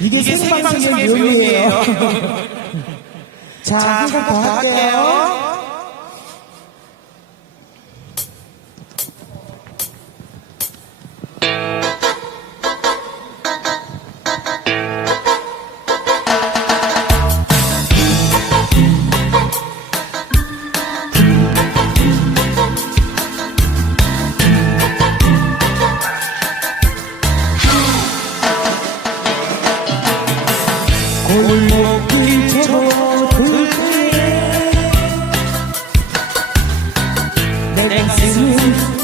이게 생방송의 묘미예요. 자, 자, 한번더 한번 더 할게요. 할게요. 골목길 접어들 때에 내 가슴을